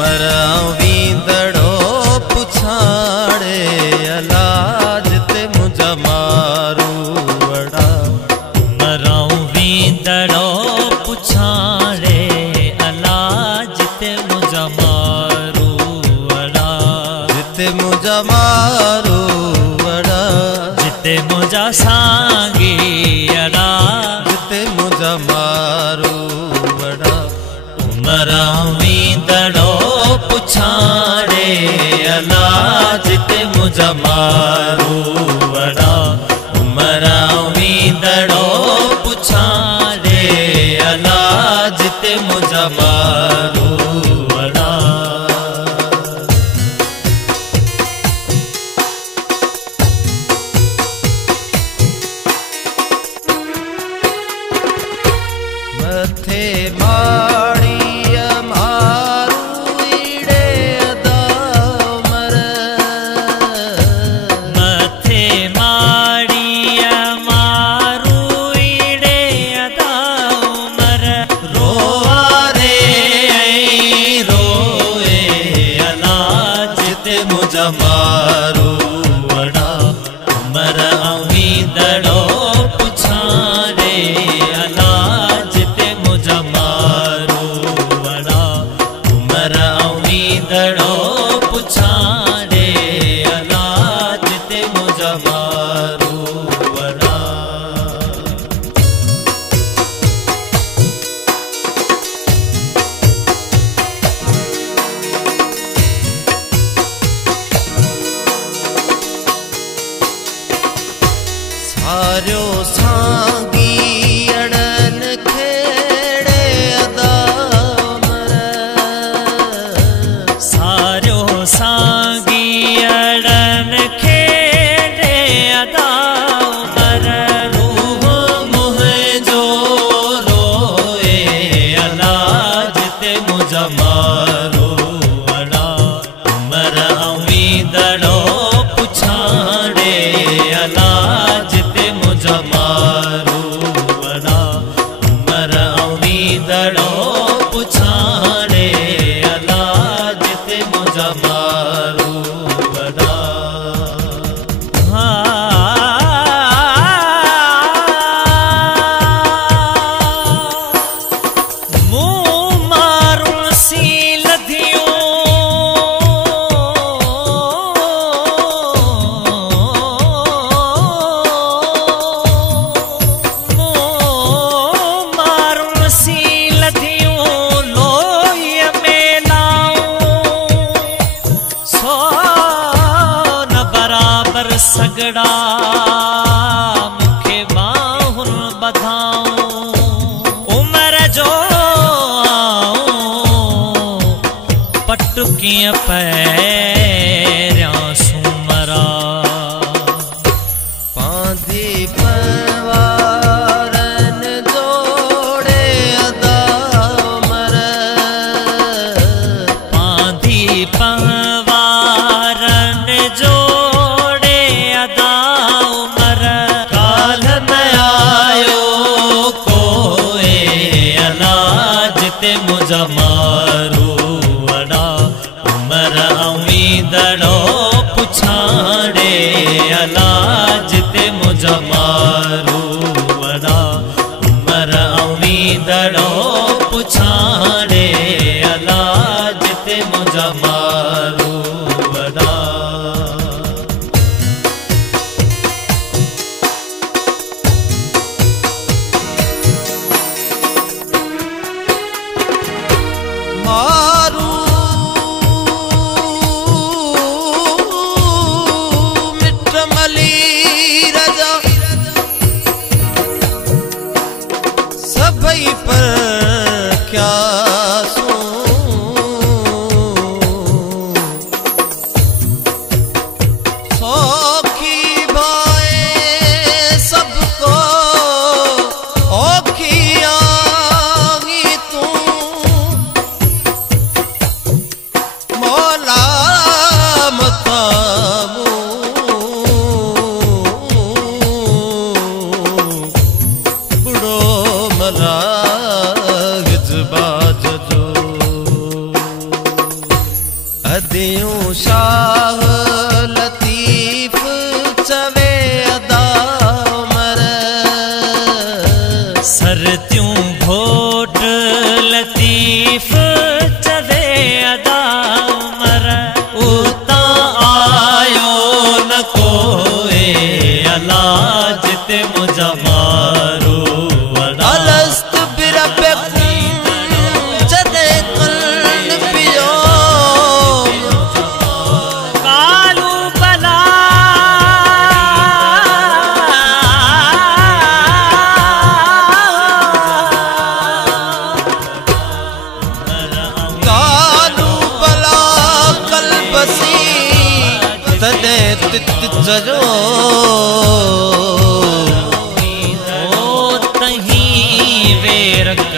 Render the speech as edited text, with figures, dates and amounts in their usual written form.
मरावींदड़ो पुछाड़े अलाज ते मुझा मारू वड़ा। मरावींदड़ो पुछाड़े अलाज ते मुझा मारू वड़ा। जिते मुझा मारू वड़ा। जिते मुझा सांगी अड़ा। जिते मुझा मारू वड़ा। मरावींदड़ो पुछाड़े अलाज ते मुझा मारू वड़ा। मरावींदड़ो पुछाड़े अलाज ते मुझा मारू वड़ा। मथे माड़ी मारू वड़ा। मरावींदड़ो पुछाड़े अलाज ते मुझा मारू वड़ा। मरावींदड़ो पुछाड़े अलाज ते मुझा मारू वड़ा। सारो सांगी अड़न खेड़े अदा मर। सारो सांगी अड़न खेड़े अदा मर। रूह मुझो रोए अलाज ते मुझा मारू वड़ा। मरावींदड़ो पुछाड़े अलाज ते मुझा मारू वड़ा। मरावींदड़ो पुछाड़े अलाज ते मुझा मारू वड़ा। मुँह मारुण सी लधियो सगड़ा मुखे बाहुन बधाऊं। उम्र जो पटुकियां पैरियां सुमरा। पांधी परवारन जोड़े अदा मर। पांधी परवारन जोड़े अदा उमर। काल में आयो कोई अलाज ते मुझा मारू वड़ा। मरावींदड़ो पुछाड़े अलाज ते मुझा मारू वड़ा। मरावींदड़ो पुछाड़े अलाज ते मुझा मारू वड़ा। मारू मिठ मली जरो ओ तहीं वे रख